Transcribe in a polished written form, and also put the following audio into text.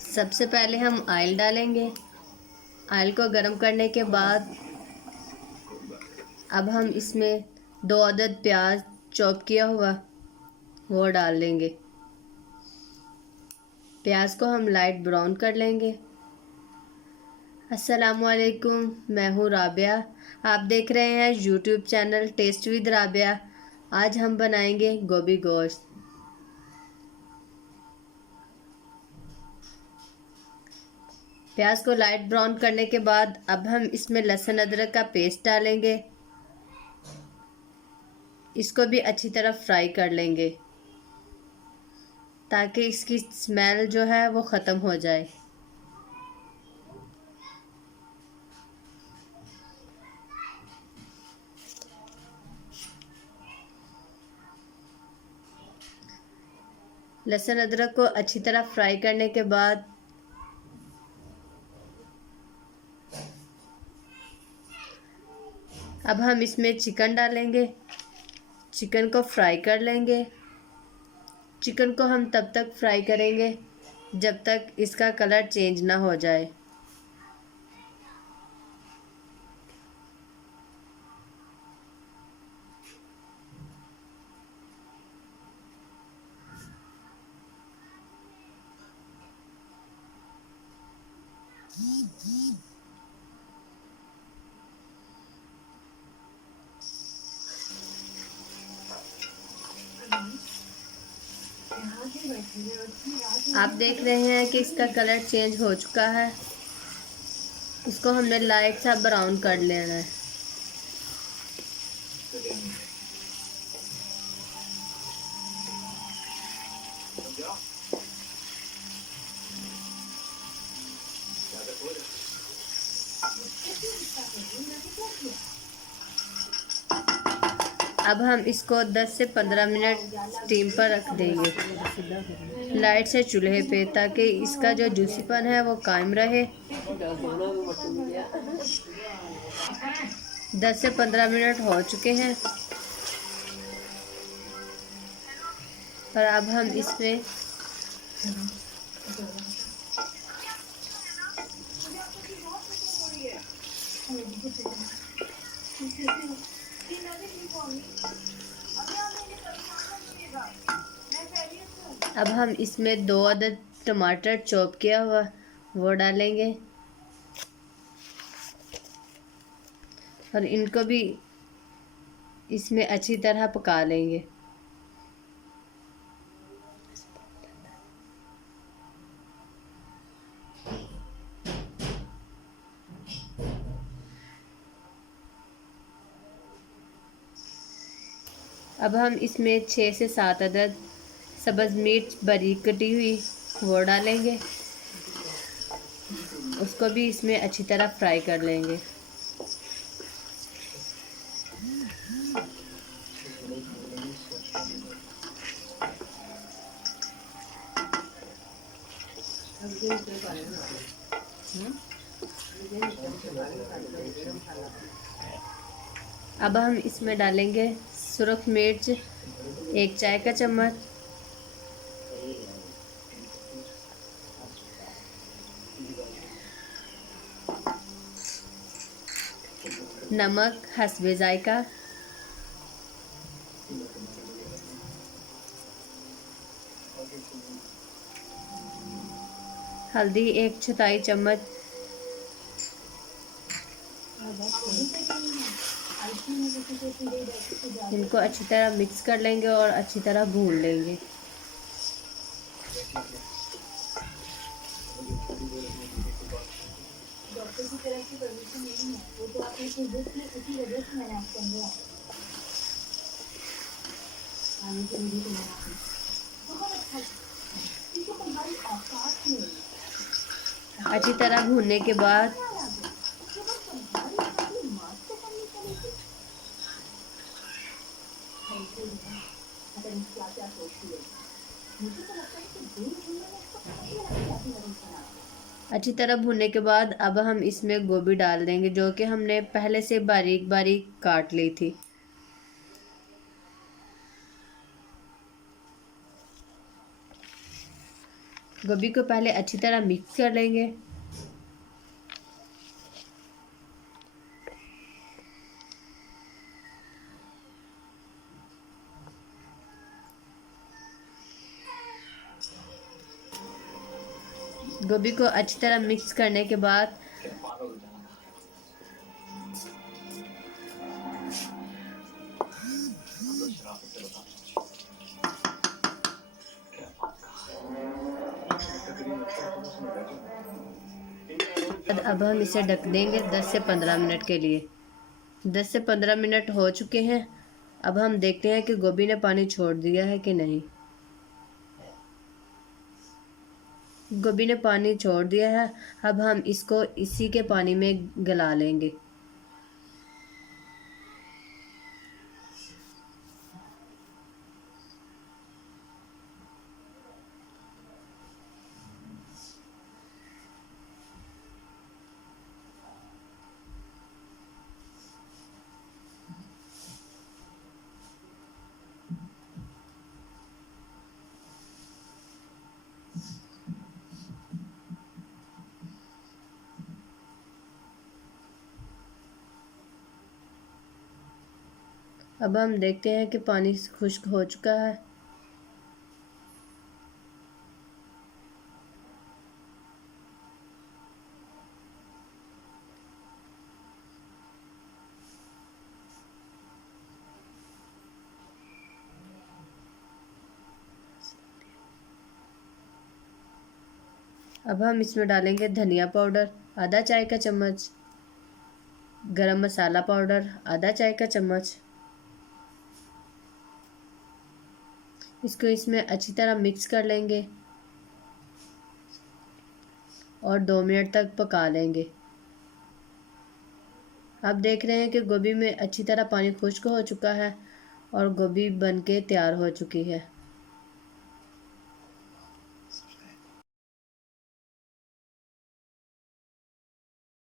सबसे पहले हम ऑयल डालेंगे। ऑयल को गर्म करने के बाद अब हम इसमें 2 अदद प्याज चॉप किया हुआ वो डाल देंगे। प्याज को हम लाइट ब्राउन कर लेंगे। अस्सलामुअलैकुम, मैं हूँ राबिया। आप देख रहे हैं YouTube channel taste with Rabia. आज हम बनाएंगे गोभी गोश्त। प्याज को लाइट ब्राउन करने के बाद अब हम इसमें लहसुन अदरक का पेस्ट डालेंगे। इसको भी अच्छी तरह फ्राई कर लेंगे ताकि इसकी स्मेल जो है वो ख़त्म हो जाए। लहसुन अदरक को अच्छी तरह फ्राई करने के बाद अब हम इसमें चिकन डालेंगे। चिकन को फ्राई कर लेंगे। चिकन को हम तब तक फ्राई करेंगे जब तक इसका कलर चेंज ना हो जाए। आप देख रहे हैं कि इसका कलर चेंज हो चुका है। इसको हमने लाइट सा ब्राउन कर लेना है। अब हम इसको 10 से 15 मिनट स्टीम पर रख देंगे लाइट से चूल्हे पे, ताकि इसका जो जूसीपन है वो कायम रहे। 10 से 15 मिनट हो चुके हैं और अब हम इसमें इसमें 2 अदद टमाटर चॉप किया हुआ वो डालेंगे और इनको भी इसमें अच्छी तरह पका लेंगे। अब हम इसमें 6 से 7 अदद सब्ज़ मिर्च बारीक कटी हुई वो डालेंगे। उसको भी इसमें अच्छी तरह फ्राई कर लेंगे। अब हम इसमें डालेंगे सुरख मिर्च 1 चाय का चम्मच, नमक हस्बे जायका, हल्दी 1/4 चम्मच, इनको अच्छी तरह मिक्स कर लेंगे और अच्छी तरह भून लेंगे। डॉक्टर की तरफ से परमिशन नहीं है, वो तो आपने उसी वजह से मैंने आपको अंदर आने के लिए तो बहुत अच्छा। अच्छी तरह भूनने के बाद अब हम इसमें गोभी डाल देंगे जो कि हमने पहले से बारीक बारीक काट ली थी। गोभी को पहले अच्छी तरह मिक्स कर लेंगे। गोभी को अच्छी तरह मिक्स करने के बाद अब हम इसे ढक देंगे 10 से 15 मिनट के लिए। 10 से 15 मिनट हो चुके हैं। अब हम देखते हैं कि गोभी ने पानी छोड़ दिया है कि नहीं। गोभी ने पानी छोड़ दिया है। अब हम इसको इसी के पानी में गला लेंगे। अब हम देखते हैं कि पानी खुश्क हो चुका है। अब हम इसमें डालेंगे धनिया पाउडर आधा चाय का चम्मच, गरम मसाला पाउडर आधा चाय का चम्मच। इसको इसमें अच्छी तरह मिक्स कर लेंगे और 2 मिनट तक पका लेंगे। आप देख रहे हैं कि गोभी में अच्छी तरह पानी खुश्क हो चुका है और गोभी बनके तैयार हो चुकी है।